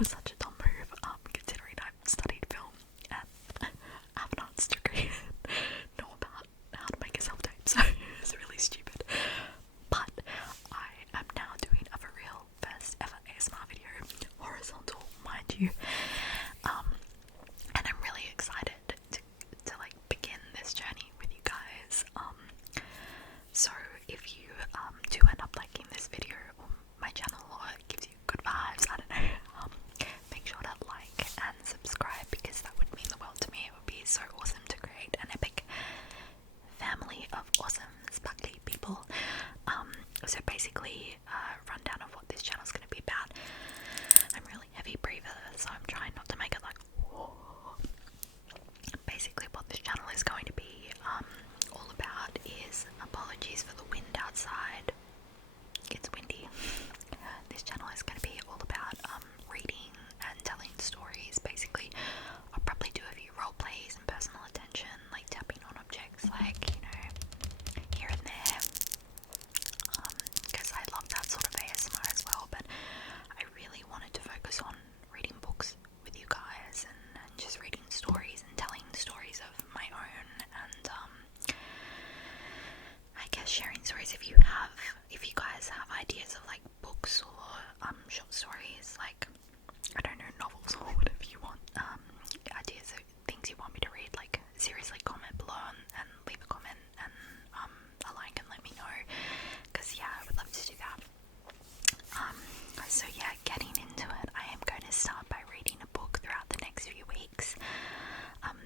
was such a dumb move, considering I've studied film and have an arts degree and know about how to make a self-tape, so it was really stupid. But I am now doing a for real first ever ASMR video, horizontal, mind you, and I'm really excited to like begin this journey with you guys. So if you do end up liking this video or my channel, or it gives you good vibes, I don't know, make sure to like and subscribe, because that would mean the world to me. It would be so awesome to create an epic family of awesome sparkly people. So basically, rundown of what this channel is going to be about. I'm really heavy breather, so I'm trying not to make it like basically what this channel is going to be all about is, apologies for the wind outside, it's windy. This channel is going to be all about reading and telling stories. Basically, I'll probably do a few role plays and personal attention, like tapping on objects, like, you know, here and there, because I love that sort of ASMR as well. But I really wanted to focus on reading books with you guys, and just reading stories and telling stories of my own, and I guess sharing stories. If you guys have ideas of like books or short stories, like, I don't know, novels or whatever you want, ideas of things you want me to read, like, seriously comment below and leave a comment and a like and let me know, because yeah, I would love to do that. So yeah, getting into it, I am going to start by reading a book throughout the next few weeks.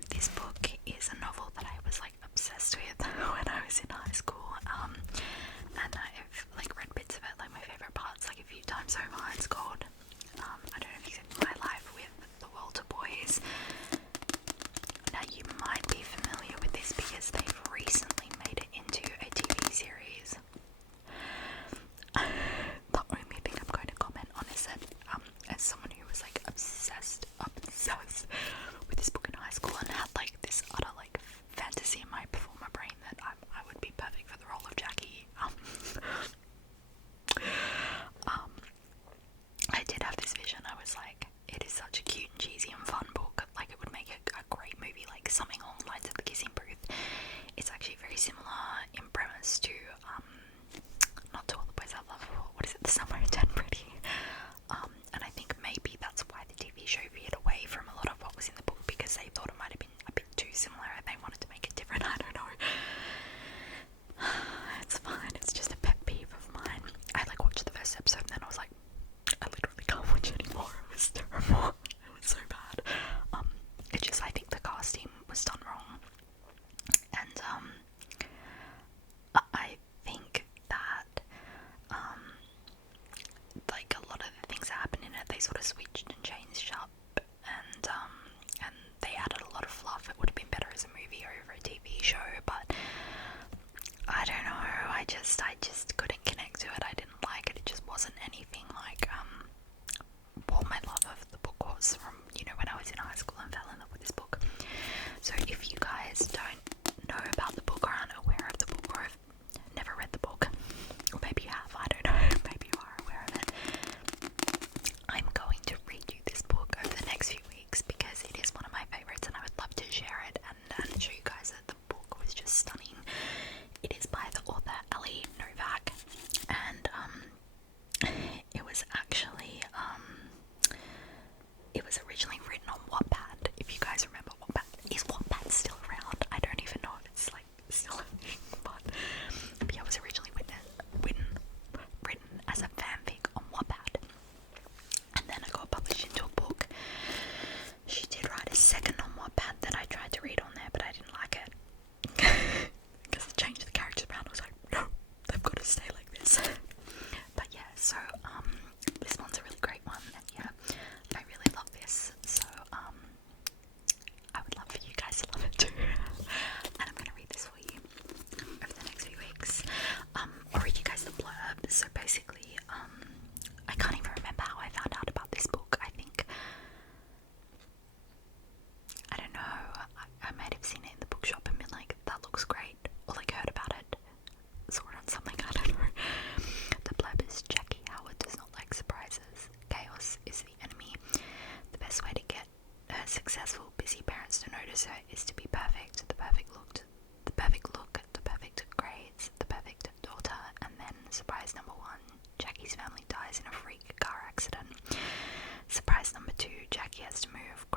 This book is a novel that I was like obsessed with when I was in high school, and I've like read bits of it, like my favourite parts, like a few times over. It's called, I don't know if you said My Life with the Walter Boys. Now you might be familiar with this because they've recently made it into a TV series. The only thing I'm going to comment on is that, as someone who was like obsessed with this book in high school and had like this utter like fantasy in my performer brain that I would be perfect for the role of Jackie. I did have this vision. I was like, it is such a cute and cheesy and fun book. Like, it would make a great movie, like something along the lines of The Kissing Booth. It's actually very similar in premise to not To All the Boys I Love, what is it, The Summer I Turned Pretty. And I think maybe that's why the TV show veered away from a lot of what was in the book, because they thought it might have been a bit too similar and they wanted to make it different. I don't know. It's fine, it's just a pet peeve of mine. I like watched the first episode and then I was like, I literally can't watch anymore. It was terrible. It was so bad. It's just, I think the casting was done wrong, and I think that like a lot of the things that happen in it, they sort of switched and changed up, and they added a lot of fluff. It would have been better as a movie over a TV show, but I don't know, I just couldn't connect to it. I didn't like it. It just wasn't anything like what my love of the book was from, you know, when I was in high school and fell in love with this book. So if you guys don't know about the book or aren't aware of the book, or have never read the book, or maybe you have, I don't know, maybe you are aware of it, I'm going to read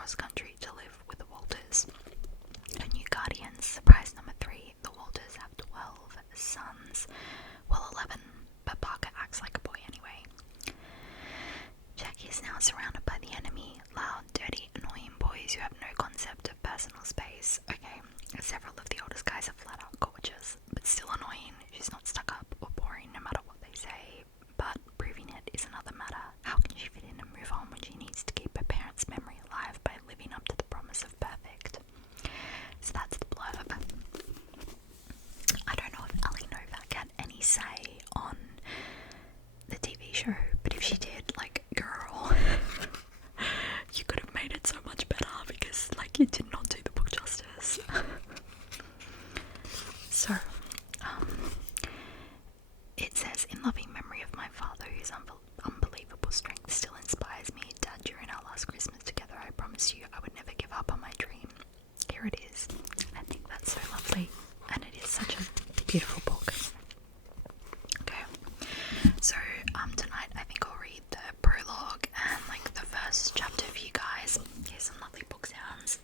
cross country to live with the Walters. A new guardian. Surprise number 3. The Walters have 12 sons. Well, 11, but Parker acts like a boy anyway. Jackie is now surrounded by the enemy. Loud, dirty, annoying boys who have no concept of personal space. Okay, several of the oldest guys are flat out gorgeous, but still annoying. She's not stuck up or boring no matter what they say. But proving it is another matter. How can she fit in and move on when she needs to keep her parents' memory alive by living up to the promise of perfect? So that's the blurb. I don't know if Ali Novak had any say on the TV show, but if she did, like, girl, you could have made it so much better, because, like, you did not do the book justice. So, it says, in loving memory of my father, whose unbelievable strength still inspires me, Dad, during our last Christmas together, I promised you I would never give up on my dream. Here it is. I think that's so lovely, and it is such a beautiful book. Okay, so tonight I think I'll read the prologue and like the first chapter for you guys. Here's some lovely book sounds.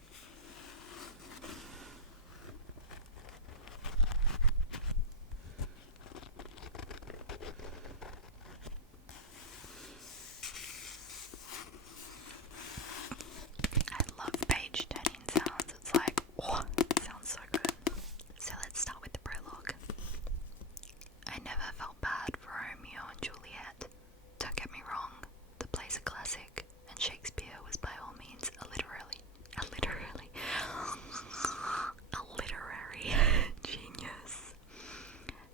I love page turning sounds. It's like, oh, it sounds so good. So let's start with the prologue. I never felt bad for Romeo and Juliet. Don't get me wrong, the play's a classic, and Shakespeare was by all means a literary genius.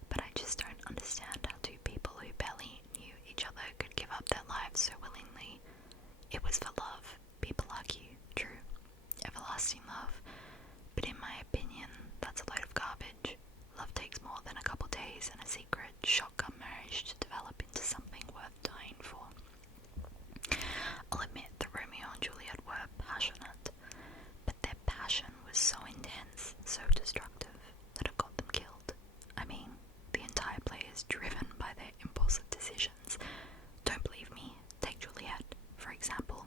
But I just don't understand how two people who barely knew each other could give up their lives so willingly. It was for love, people argue, true, everlasting love, but in my opinion, that's a load of garbage. Love takes more than a couple days and a secret shotgun marriage to develop into something worth dying for. I'll admit that Romeo and Juliet were passionate, but their passion was so intense, so destructive, that it got them killed. I mean, the entire play is driven by their impulsive decisions. Don't believe me? Take Juliet, for example.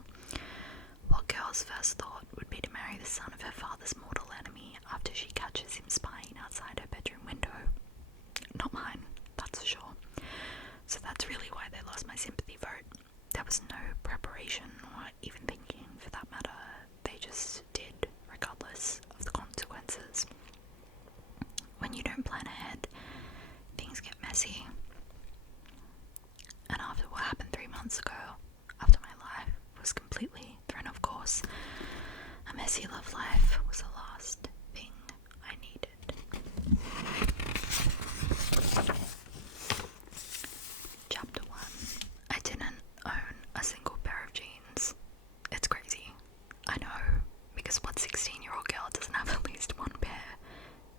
What girl's first thought would be to marry the son of her father's mortal enemy after she catches him spying outside her bedroom window? Not mine, that's for sure. So that's really why they lost my sympathy vote. There was no preparation or even thinking, for that matter. They just did, regardless of the consequences. When you don't plan ahead, things get messy. And after what happened 3 months ago, after my life was completely thrown off course, a messy love life was the last thing I needed. Chapter 1. I didn't own a single pair of jeans. It's crazy. I know, because what 16-year-old girl doesn't have at least one pair?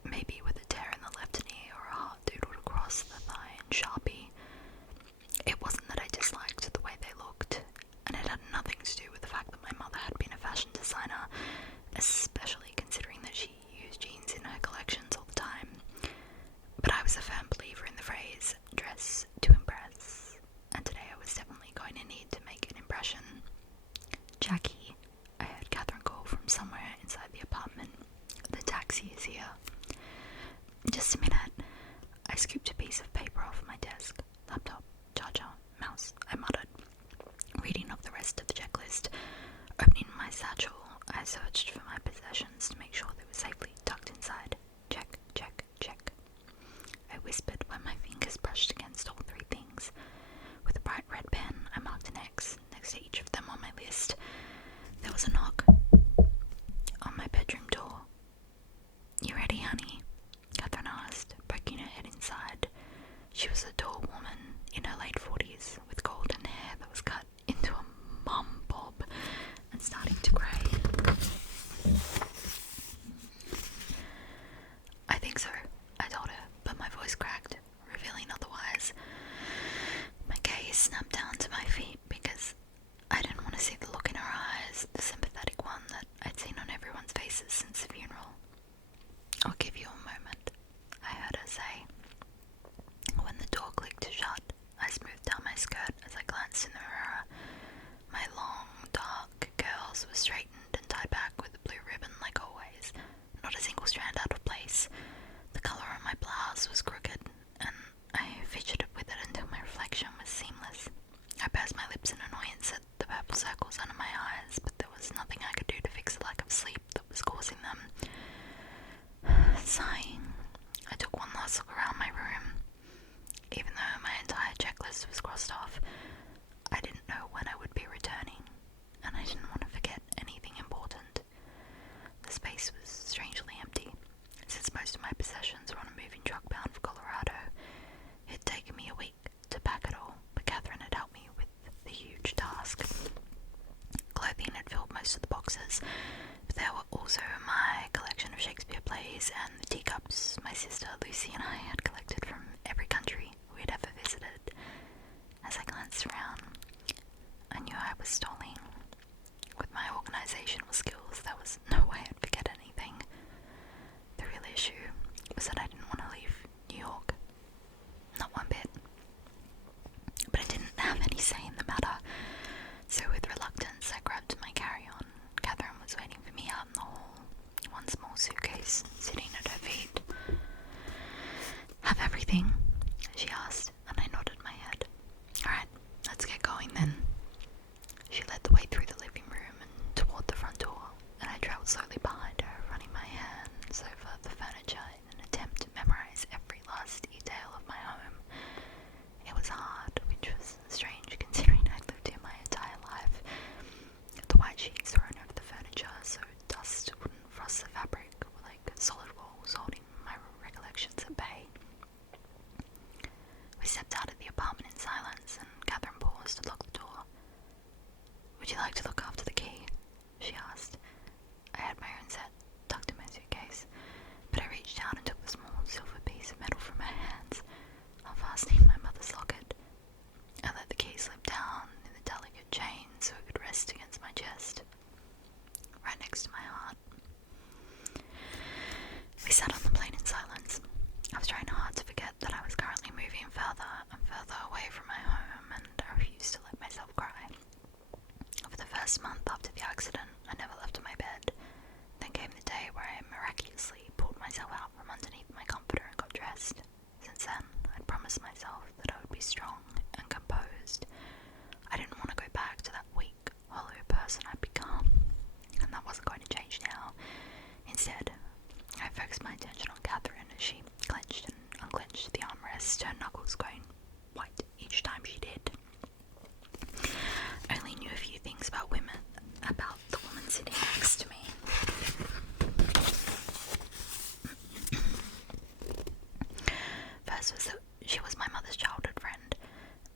Maybe with a tear in the left knee or a heart doodled across the thigh in Sharpie. It wasn't that I disliked the way they looked, and it had nothing to do with the fact that my mother had been a fashion designer, especially considering that she used jeans in her collections all the time. But I was a firm believer in the phrase, dress to impress, and today I was definitely going to need to make an impression. Jackie, I heard Catherine call from somewhere inside boxes. But there were also my collection of Shakespeare plays and the teacups my sister Lucy and I had collected from every country we had ever visited. As I glanced around, I knew I was stalling. With my organisational skills, there was no way I'd forget anything. The real issue was that I didn't want to leave New York. Not one bit. But I didn't have any say in the matter, so with reluctance I grabbed my carry-on. Catherine was waiting for me out in the hall, one small suitcase sitting at her feet. "Have everything?" she asked, and I nodded my head. "Alright, let's get going then." She led the way through the living room and toward the front door, and I trailed slowly behind her, running my hands over the furniture in an attempt to memorize every last detail of my home. It was hard, which was strange considering I'd lived here my entire life. The white sheets thrown over the furniture so dust wouldn't frost the fabric were like solid walls holding my recollections at bay. We stepped out of the apartment in silence, and Catherine paused to lock the door. "Would you like to look after the key?" she asked. I had my own set tucked in my suitcase, but I reached out and took the small silver piece of metal from her hands, unfastening my mother's locket. I let the key slip down in the delicate chain so it could rest against my chest, right next to my heart. We sat on the plane in silence. I was trying hard to forget that I was currently moving further and further away from my home, and I refused to let myself cry. For the first month after the accident, I never left my bed. Then came the day where I miraculously pulled myself out from underneath my comforter and got dressed. Since then, I'd promised myself that I would be strong and composed. I didn't want to go back to that weak, hollow person I'd become, and that wasn't going to change now. Instead, I focused my attention on Catherine as she clenched and unclenched the armrest, her knuckles going white each time she did. I only knew a few things about the woman sitting next to me. First was that she was my mother's childhood friend.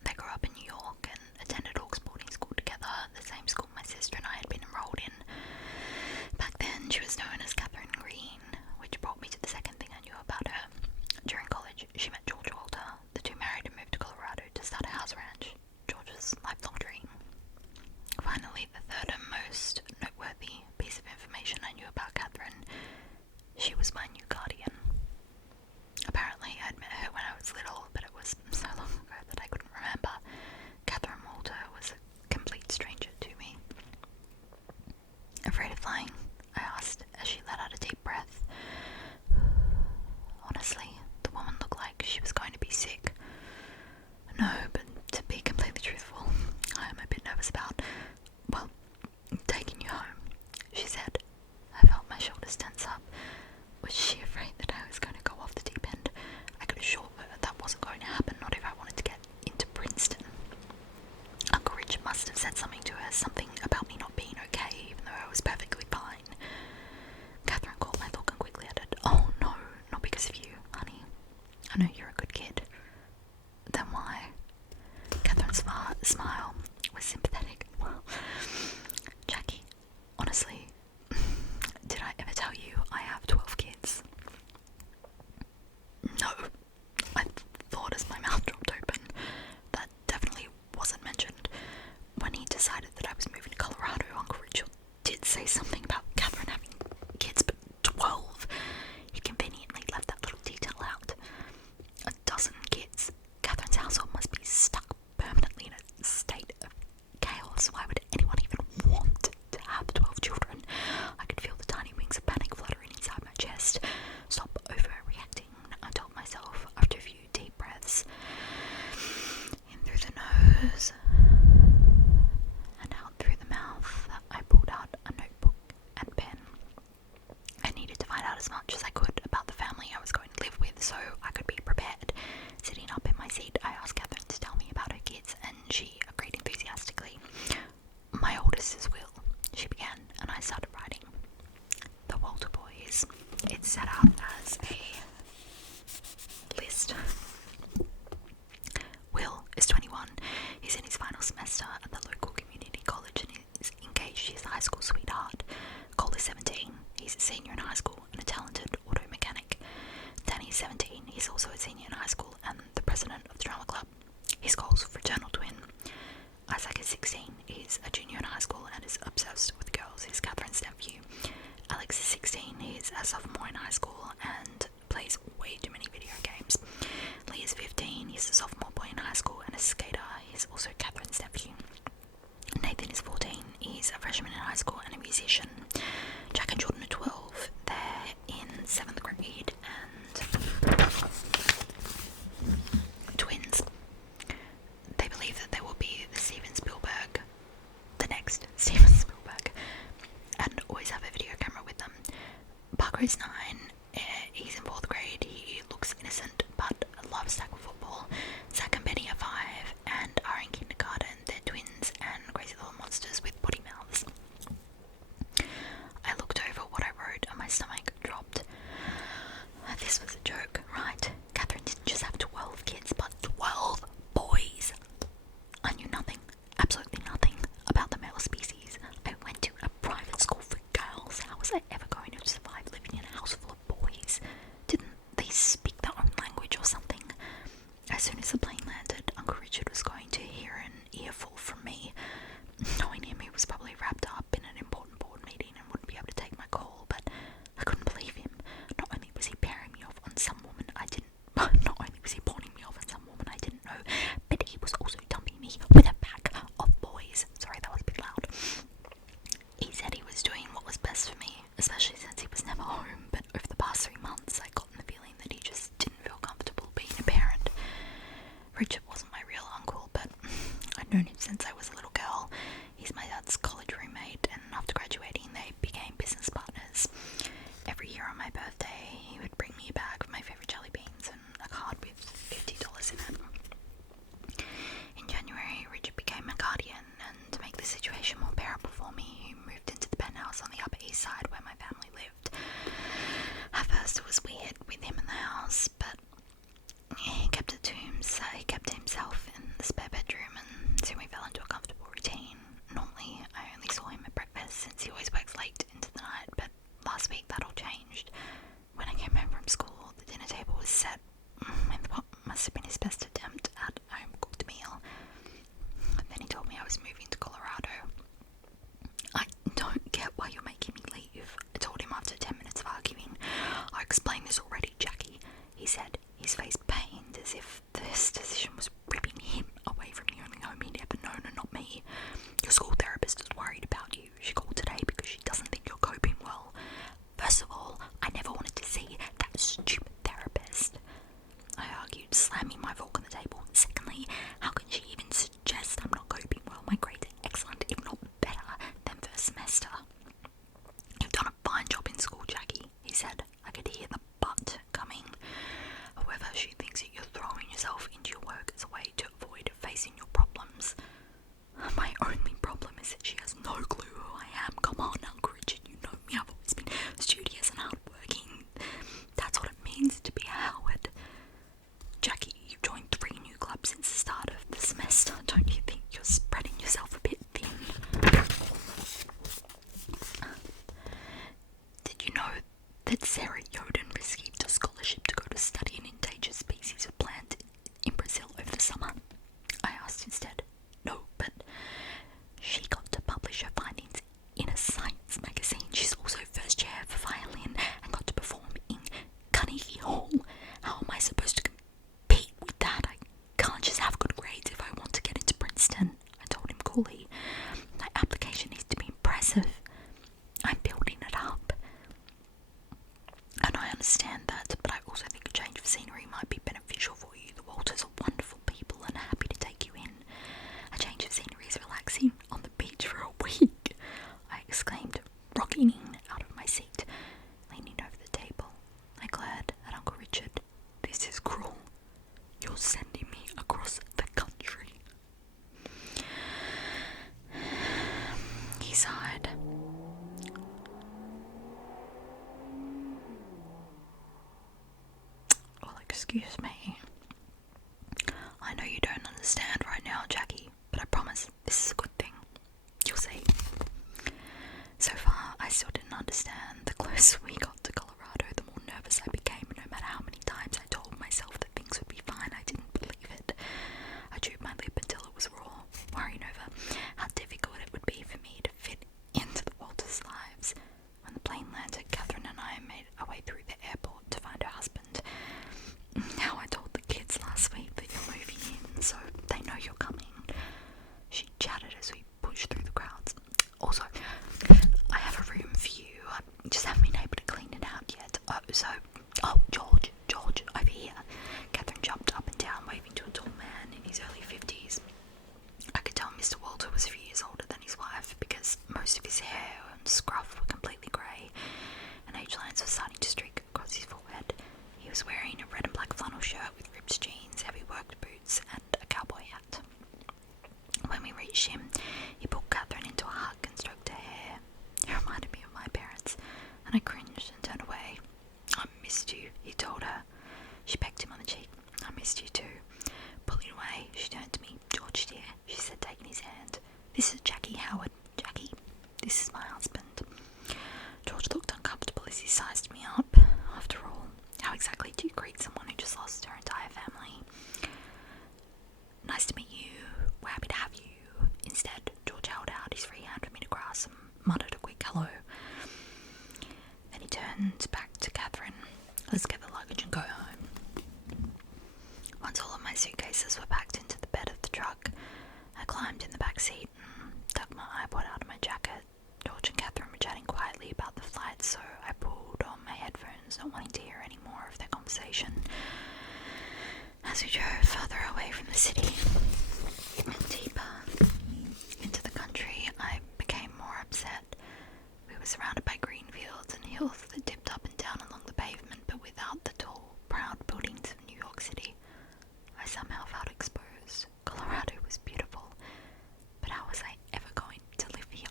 They grew up in New York and attended Hawks boarding school together, the same school my sister and I had been enrolled in. Back then, she was known as Catherine Green, which brought me to the second thing I knew about her. During college, she met George Walter. The two married and moved to Colorado to start a house ranch, George's lifelong dream. Finally, the third and most noteworthy piece of information I knew about Catherine: she was my new guardian. Apparently, I'd met her when I was little, but it was so long ago that I couldn't remember. Catherine Walter was a complete stranger to me. "Afraid of flying?" I asked as she let out a deep breath. Honestly, the woman looked like she was going to be sick. "No, but to be completely truthful, I am a bit nervous about, well, taking you home," she said. I felt my shoulders tense up. Was she afraid that I was going to go off the deep end? I could assure her that wasn't going to happen, not if I wanted to get into Princeton. Uncle Rich must have said something to her, something about me not being okay, even though I was perfectly fine. Catherine caught my look and quickly added, "Oh no, not because of you, honey. I know you're a good kid." "Then why?" Catherine's smile was sympathetic. "Well, Jackie, honestly, did I ever tell you I have 12 kids?" "No," I thought as my mouth dropped open. That definitely wasn't mentioned. When he decided that I was moving to Colorado, Uncle Richard did say something about Catherine having kids, but 12. He conveniently left that little detail out. 12 kids. Catherine's household must be stuck permanently in a state of chaos. Why would anyone even want to have 12 children? I could feel the tiny wings of panic fluttering inside my chest. Stop overreacting, I told myself after a few deep breaths. In through the nose and out through the mouth. I pulled out a notebook and pen. I needed to find out as much as I could about the family I was going to live with so I could be prepared. Sitting up in my seat, I asked Catherine to tell me about her kids, and she agreed enthusiastically. "My oldest is Will," she began, and I started writing. "The Walter boys." It set out as a list. Will is 21. He's in his final semester at the local community college and is engaged to his high school sweetheart. school and a talented auto mechanic. Danny's 17, he's also a senior in high school and the president of the drama club. His goals fraternal twin. Isaac is 16, he's a junior in high school and is obsessed with girls. He's Catherine's nephew. Alex is 16, he's a sophomore in high school and plays way too many video games. Lee is 15, he's a sophomore boy in high school and a skater. He's also Catherine's nephew. Nathan is 14, he's a freshman in high school and a musician. Jack and Jordan are 12, they're in 7th grade and twins. They believe that they will be the next Steven Spielberg, and always have a video camera with them. Parker is 9, he's in 4th grade, he looks innocent but loves tackle football. Zach and Benny are 5 and are in kindergarten. They're twins and crazy little monsters with potty mouths. I looked over what I wrote and my stomach dropped. This was a joke, right? Catherine didn't just have 12 kids, but 12 boys. I knew nothing, absolutely nothing, about the male species. I went to a private school for girls. How was I ever going to survive living in a house full of boys? Didn't they speak their own language or something? As soon as the plane landed, Uncle Richard was going to hear an earful from me. Knowing him, he was probably wrapped up in an important board meeting and wouldn't be able to take my call, but I couldn't believe him. Not only was he pairing me off on some woman I didn't know, but he was also dumping me with a pack of boys. Sorry, that was a bit loud. He said he was doing what was best for me, especially since he was never home, but over the past 3 months I got the feeling that he just didn't feel comfortable being a parent. Richard wasn't my real uncle, but I'd known him since I was a little girl. He's my dad's college roommate, and after graduating they became business partners. Every year on my birthday he would bring me a bag of my favourite jelly beans and a card with $50 in it. In January, Richard became my guardian, and to make the situation more bearable for me, he moved into the penthouse on the Upper East Side where my family lived. At first it was weird with him in the house, but he kept it to himself. He kept to himself in the spare bedroom, and soon we fell into a comfortable routine. Normally, I only saw him at breakfast since he always works late into the night, but last week that all changed. When I came home from school, the dinner table was set with what must have been his best attempt at a home-cooked meal. Then he told me I was moving to Colorado. I don't get why you're making me leave, I told him after 10 minutes of arguing. I explained this already, Jackie, he said, his face pained as if this decision was ripping him away from the only home he'd ever known and not me. Your school therapist is worried about you. She called today because she doesn't think you're coping well. First of all, I never wanted to see that stupid therapist, I argued, slamming my fork on the table. Secondly, how can she even suggest I'm not coping well? My grades are excellent, if not better, than first semester. You've done a fine job in school, Jackie, he said. I could hear the but coming. However, she thinks that you're throwing yourself into your work as a way to avoid facing your problems. My only problem is that she has no clue who I am. Come on, Uncle Richard, you know me. I've always been studious and hardworking. That's what it means to be a Howard. Jackie, you've joined 3 new clubs since the start of the semester. Don't you think you're spreading yourself a bit thin? Did you know that Sarah Yoden received a scholarship to go to study an endangered species of plant in Brazil over the summer? I asked instead. No, but she got to publish her findings in a science magazine. She's also first chair for violin and got to perform in Carnegie Hall. How am I supposed to compete with that? I can't just have good grades if I want to get into Princeton, I told him coolly. My application needs to be impressive. I'm building it up. And I understand that, but I also think a change of scenery might be beneficial for you. The Walters are wonderful people and are happy to take you in. A change of scenery is relaxing on the beach for a week, I exclaimed, rocking out of my seat, leaning over the table. I glared at Uncle Richard. This is cruel. You're sending me across the country. He sighed. Well, excuse me. I know you don't understand right now, Jackie, but I promise this is a good thing. You'll see. So far, I still didn't understand. The closer we got to Most of his hair and scruff were completely grey, and age lines were starting to streak across his forehead. He was wearing a red and black flannel shirt with ripped jeans, heavy worked boots, and a cowboy hat. When we reached him, he pulled Catherine into a hug and stroked her hair. It reminded me of my parents, and I cringed and turned away. "I missed you," he told her. She pecked him on the cheek. "I missed you too." Pulling away, she turned to me. "George dear," she said, taking his hand. "This is Jackie Howard. Jackie, this is my husband." George looked uncomfortable as he sized me up. After all, how exactly do you greet someone who just lost her entire family? "Nice to meet you. We're happy to have you." Instead, George held out his free hand for me to grasp and muttered a quick hello. Then he turned back to Catherine. "Let's get the luggage and go home." Once all of my suitcases were packed into the bed of the truck, I climbed in the back seat and dug my iPod out of my jacket. George and Catherine were chatting quietly about the flight, so I pulled on my headphones, not wanting to hear any more of their conversation. As we drove further away from the city and deeper into the country, I became more upset. We were surrounded by green fields and hills that dipped up and down along the pavement, but without the tall, proud buildings of New York City. I somehow felt exposed. Colorado was beautiful, but how was I ever going to live here?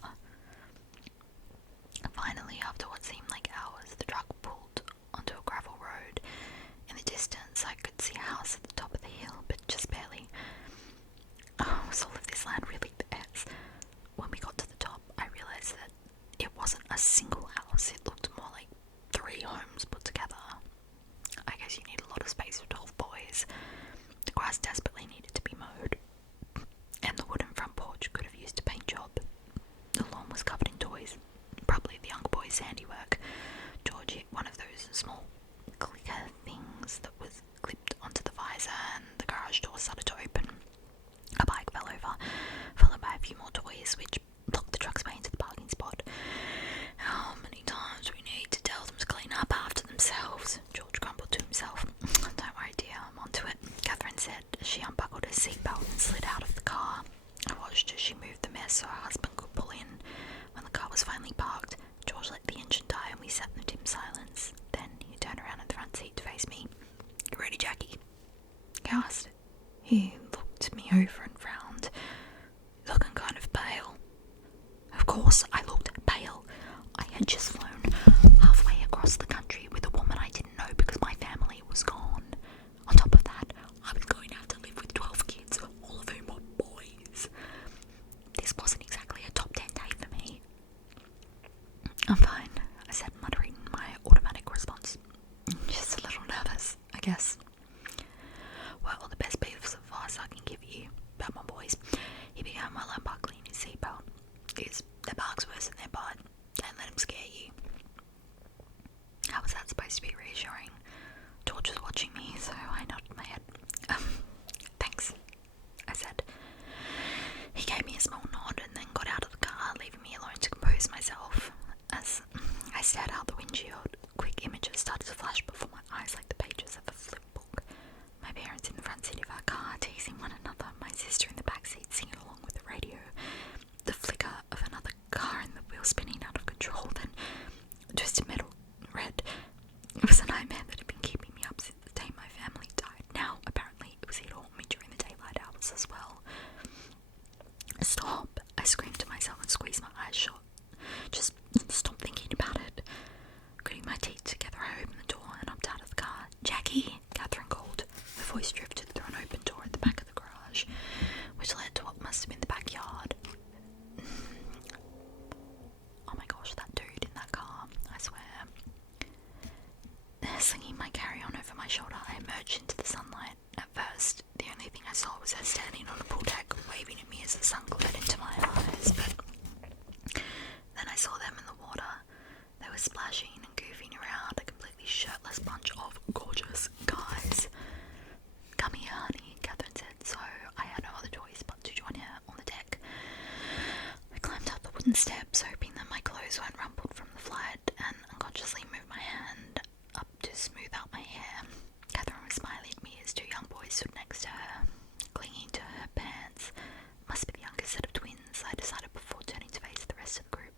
Finally, after what seemed like hours, the truck pulled onto a gravel road. In the distance, I could see a house at the top of the hill, but just barely. Oh, was all of this land really theirs? When we got to the top, I realized that it wasn't a single house. It looked more like 3 homes put together. I guess you need a lot of space for 12 boys. The grass desperately needed to be mowed, and the wooden front porch could have used a paint job. The lawn was covered in toys, probably the young boy's handiwork. George hit one of those small clicker things that was clipped onto the visor, and the garage door started to open. A bike fell over, followed by a few more toys, which blocked the truck's way into the parking spot. "How many times we need to tell them to clean up after themselves?" George grumbled to himself. "Don't worry, dear, I'm onto it," Catherine said as she unbuckled her seatbelt and slid out of the car. I watched as she moved the mess so her husband could pull in. When the car was finally parked, George let the engine die and we sat in the dim silence. Then he turned around in the front seat to face me. "You ready, Jackie?" he asked. He looked me over and frowned, looking kind of pale. Of course I looked pale. I had just flown halfway across the country with a woman I didn't know because my family was gone. On top of that, I was going out to live with 12 kids, all of whom were boys. This wasn't exactly a top 10 day for me. "I'm fine," I said, muttering my automatic response. "Just a little nervous, I guess." "Well, the best piece of advice I can give you about my boys," he began while unbuckling his seatbelt, "is their bark's worse than their bite. Don't let them scare you." How was that supposed to be reassuring? George was watching me, so I nodded my head. Thanks," I said. He gave me a small nod and then got out of the car, leaving me alone to compose myself. As I stared out the windshield, quick images started to flash before my eyes like the pages of a flip book. My parents in the front seat of our car teasing one another, my sister in the back seat singing along with the radio, the flicker of another car and the wheel spinning out of control, then twisted metal red. It was a nightmare that had been keeping me up since the day my family died. Now, apparently, it was here to haunt me during the daylight hours as well. "Stop," I screamed to myself and squeezed my eyes shut. "Just stop thinking about it." Gritting my teeth together, I opened the door and hopped out of the car. "Jackie," Catherine called. Her voice drifted through an open door at the back of the garage, which led to what must have been the backyard. Oh my gosh, that dude in that car, I swear. Slinging my carry-on over my shoulder, I emerged into the sunlight. At first, the only thing I saw was her standing on a pool deck, waving at me as the sun glared into my eyes, but then I saw them in the water. They were splashing and goofing around, a completely shirtless bunch of gorgeous guys. "Come here, honey," Catherine said, so I had no other choice but to join her on the deck. I climbed up the wooden steps, hoping that my clothes weren't rumpled from the flight, and unconsciously moved my hand up to smooth out my hair. Catherine was smiling at me as 2 young boys stood next to her, clinging to her pants. Must be the youngest set of twins, I decided before turning to face the rest of the group.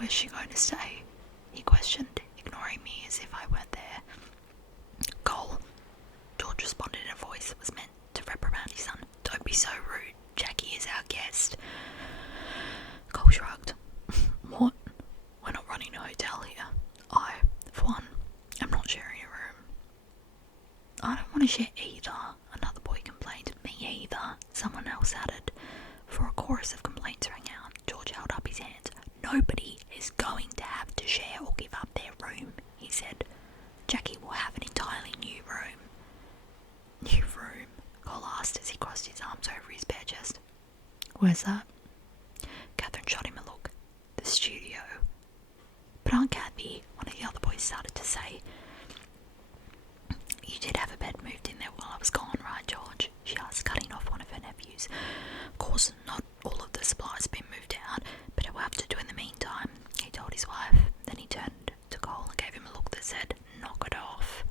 where's she going to stay? He questioned, ignoring me as if I weren't there. Cole, George responded in a voice that was meant to reprimand his son. Don't be so rude. Jackie is our guest. Cole shrugged. What? We're not running a hotel here. I, for one, am not sharing a room. I don't want to share either, another boy complained. Me either, someone else added. For a chorus of complaints rang out, George held up his hands. Nobody is going to have to share or give up their room, he said. Jackie will have an entirely new room. New room? Cole asked as he crossed his arms over his bare chest. Where's that? Catherine shot him a look. The studio. But Aunt Kathy, one of the other boys started to say. You did have a bed moved in there while I was gone, right, George? She asked, cutting off one of her nephews. Of course, not all of the supplies have been moved out, but it will have to do in the meantime, he told his wife. Then he turned to Cole and gave him a look that said, knock it off.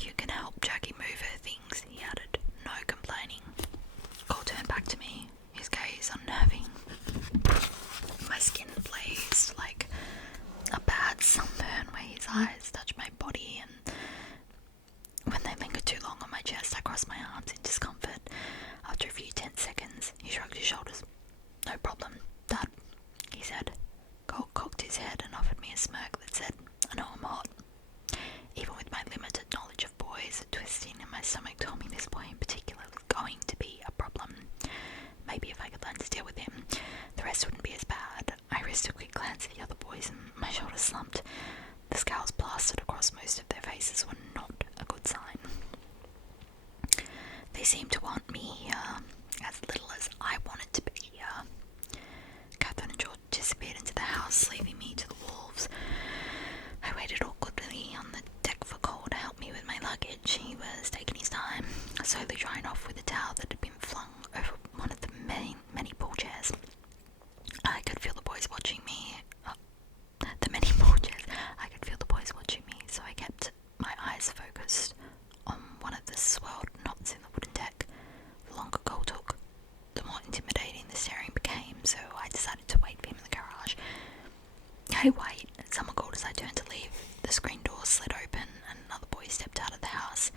You can help Jackie move her things, he added, no complaining. Cole turned back to me, his gaze unnerving. My skin blazed like a bad sunburn where his eyes touched my body, and when they lingered too long on my chest, I crossed my arms in discomfort. After a few tense seconds, he shrugged his shoulders. No problem, Dad, he said. Cole cocked his head and offered me a smirk that said, I know I'm hot. Even with my limited knowledge of boys, a twisting in my stomach told me this boy in particular was going to be a problem. Maybe if I could learn to deal with him, the rest wouldn't be as bad. I risked a quick glance at the other boys and my shoulders slumped. The scowls plastered across most of their faces were not a good sign. They seemed to want me here as little as I wanted to be here. Catherine and George disappeared into the house, leaving me to the wolves. I waited awkwardly on the deck for Cole to help me with my luggage. He was taking his time, slowly drying off with a towel that had been flung over one of the many pool chairs. I could feel the boys watching me. I could feel the boys watching me, so I kept my eyes focused on one of the swirled knots in the wooden deck. The longer Cole took, the more intimidating the staring became, so I decided to wait for him in the garage. Hey, wait, someone called as I turned to leave. The screen door slid open and another boy stepped out of the house.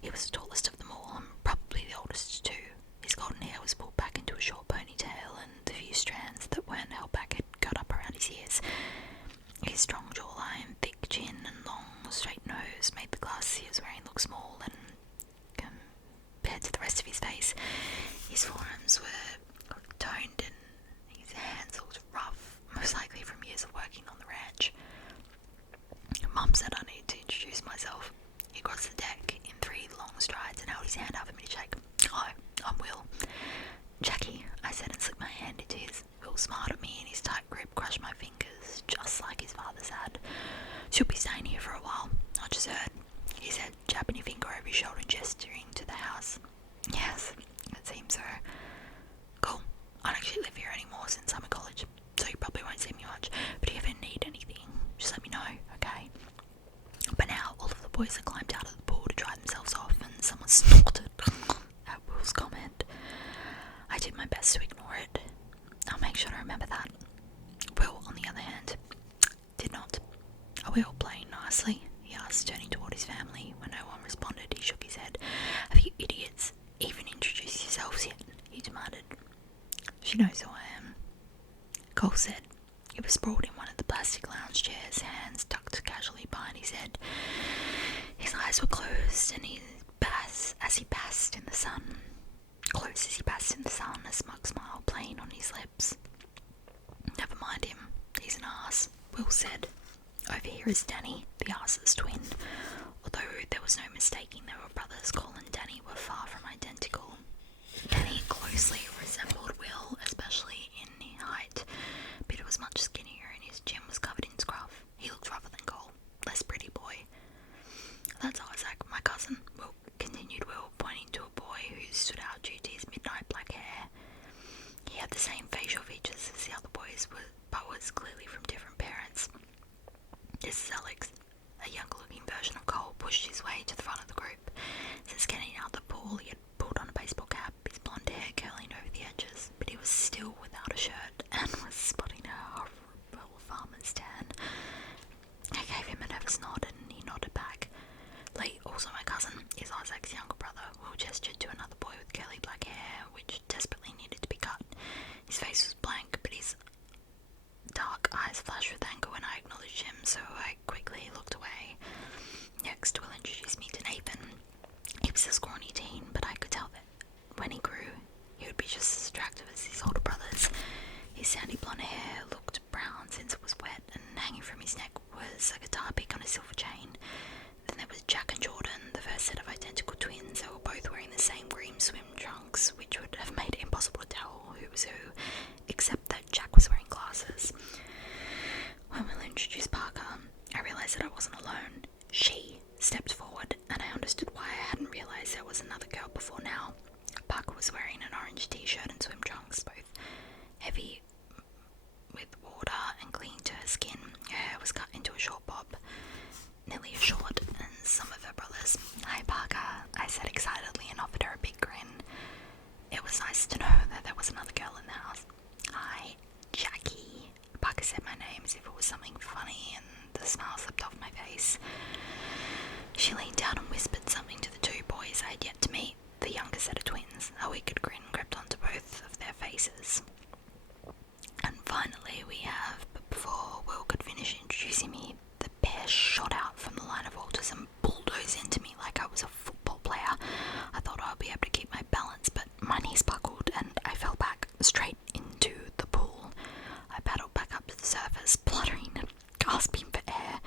He was the tallest of them all, and probably the oldest too. His golden hair was pulled back into a short ponytail, and the few strands that weren't held back had got up around his ears. His strong jawline, thick chin, and long, straight nose made the glasses he was wearing look small, and compared to the rest of his face, his forearms were toned and his hands looked rough, most likely from years of working on the ranch. Mum said I needed to introduce myself. He crossed the deck in 3 long strides and held his hand out for me to shake. Hi, I'm Will. Jackie, I said and slipped my hand into his. Will smiled at me and his tight grip crushed my fingers, just like his father's had. She'll be staying here for a while, I just heard, he said, jabbing a finger over his shoulder and gesturing to the house. Yes, it seems so. Cool. I don't actually live here anymore since I'm in college, so you probably won't see me much, but if you ever need anything, just let me know, okay? But now all of the boys had climbed out of the pool to dry themselves off, and someone snorted at Will's comment. I did my best to ignore it. I'll make sure to remember that. Will, on the other hand, did not. Are we all playing nicely? He asked, turning toward his family. When no one responded, he shook his head. Have you idiots even introduced yourselves yet? He demanded. She knows who I am, Cole said. He was sprawled in one of the plastic lounge chairs, hands tucked casually behind his head. His eyes were closed, and as he basked in the sun, a smug smile playing on his lips. Never mind him, he's an arse, Will said. Over here is Danny, the arse's twin. Although there was no mistaking they were brothers, Cole and Danny were far from identical. Danny closely resembled Will, especially in height, but he was much skinnier and his chin was covered in scruff. He looked rougher than Cole, less pretty boy. That's Isaac, my cousin, continued Will, pointing to a boy who stood out due to his midnight black hair. He had the same facial features as the other boys, but was clearly from different parents. This is Alex. A younger-looking version of Cole pushed his way to the front of the group. Since getting out of the pool, he had pulled on a baseball cap, his blonde hair curling over the edges, but he was still without a shirt. hair looked brown since it was wet, and hanging from his neck was a guitar pick on a silver chain. Then there was Jack and Jordan, the first set of identical twins. They were both wearing the same green swim trunks, which would have made it impossible to tell who was who, except that Jack was wearing glasses. When Will introduced Parker, I realised that I wasn't alone. She stepped forward, and I understood why I hadn't realised there was another girl before now. Parker was wearing an orange t-shirt and swim trunks, both heavy with water and clinging to her skin. Her hair was cut into a short bob, nearly as short as some of her brothers. "Hi, Parker," I said excitedly and offered her a big grin. It was nice to know that there was another girl in the house. "Hi, Jackie." Parker said my name as if it was something funny, and the smile slipped off my face. She leaned down and whispered something to the two boys I had yet to meet, the younger set of twins. A wicked grin crept onto both of their faces. "And finally we have," but before Will could finish introducing me, the pair shot out from the line of altars and bulldozed into me like I was a football player. I thought I would be able to keep my balance, but my knees buckled and I fell back straight into the pool. I paddled back up to the surface, spluttering and gasping for air.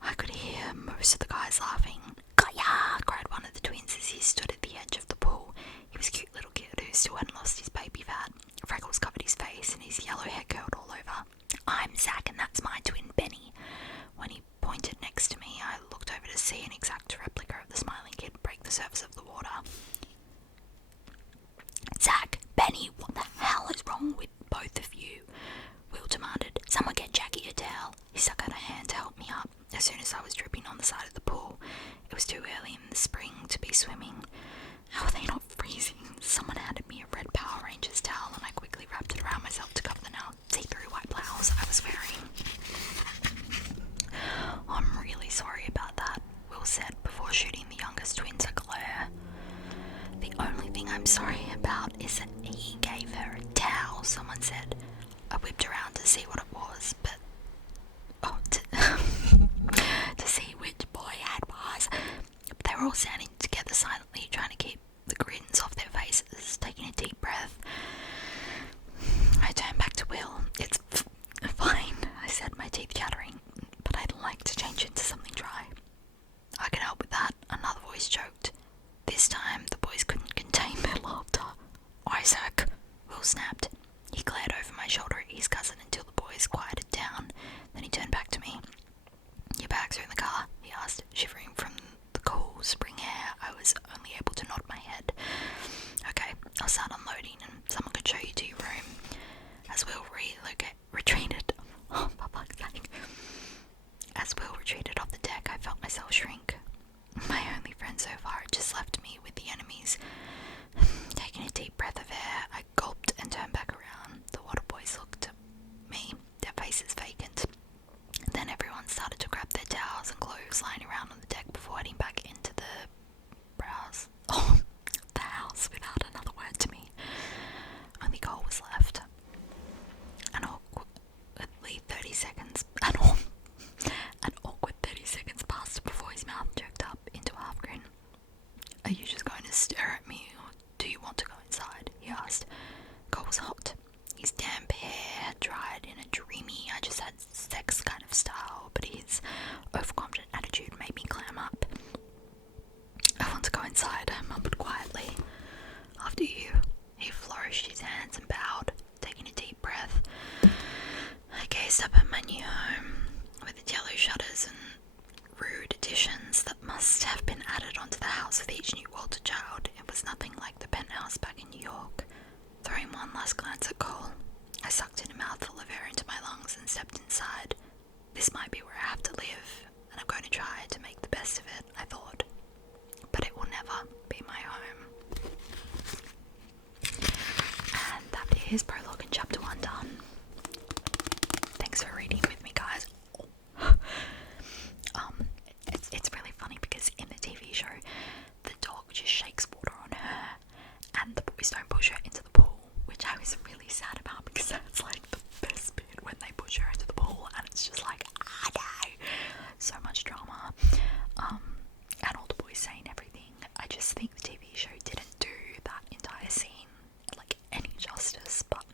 I could hear most of the guys laughing. "Kaya!" cried one of the twins as he stood at the edge of the pool. He was a cute little kid who still hadn't lost his baby fat. Freckles covered his face and his yellow hair curled all over. "I'm Zach and that's my twin Benny." When he pointed next to me, I looked over to see an exact replica of the smiling kid break the surface of the water. "Zach, Benny, what the hell is wrong with both of you?" Will demanded. "Someone get Jackie a towel." He stuck out a hand to help me up as soon as I was dripping on the side of the pool. It was too early in the spring to be swimming. How were they not freezing? Someone handed me a red Power Rangers towel and I quickly wrapped it around myself to cover the now see-through white blouse I was wearing. "I'm really sorry about that," Will said before shooting the youngest twins a glare. "The only thing I'm sorry about is that he gave her a towel," someone said. I whipped around to see what it was, but to see which boy it was. But they were all standing together silently, trying to keep the grins off their faces, taking a deep breath. I turned back to Will. "It's fine," I said, my teeth chattering, "but I'd like to change into something dry." "I can help with that," another voice choked. This time the boys couldn't contain their laughter. "Isaac," Will snapped. He glared over my shoulder at his cousin until the boys quieted down. Then he turned back to me. "Your bags are in the car?" he asked, shivering from the cool spring air. I was only able to nod my head. "Okay, I'll start unloading and someone could show you to your room." As Will retreated, for fuck's sake. As Will retreated off the deck, I felt myself shrink. My only friend so far had just left me with the enemies. Taking a deep breath of air, I gulped and turned back around. The water boys looked at me, their faces vacant. Then everyone started to grab their towels and clothes lying around on the deck before heading back into the house without another word to me. Only Cole was left. An awkward 30 seconds passed before his mouth jerked up into a half grin. "Are you just going to stare at me, or do you want to go inside?" he asked. Cole was hot. His damp hair had dried in a dreamy, I just had sex kind of style, but his overconfident attitude made me clam up. "I want to go inside," I mumbled quietly. "After you." He flourished his hands and bowed, taking a deep breath. I gazed up at my new home, with its yellow shutters and rude additions that must have been added onto the house with each new Walter child. It was nothing like the penthouse back in New York. Throwing one last glance at Cole, I sucked in a mouthful of air into my lungs and stepped inside. This might be where I have to live, and I'm going to try to make the best of it, I thought. But it will never be my home. And that is prologue and chapter 1 done. Thanks for reading with me, guys. It's really funny because in the TV show, the dog just shakes water on her, and the boys don't push her into the pool, which I was really sad about because that's like the best bit when they push her into the pool, and it's just like, no, so much drama. And all the boys saying everything. I just think the TV show didn't do that entire scene like any justice, but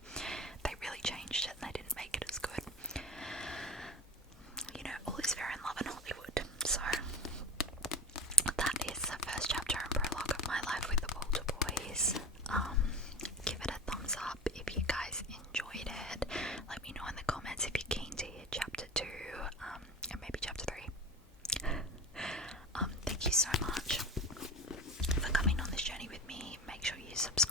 me know in the comments if you're keen to hear chapter 2, and maybe chapter 3. Thank you so much for coming on this journey with me. Make sure you subscribe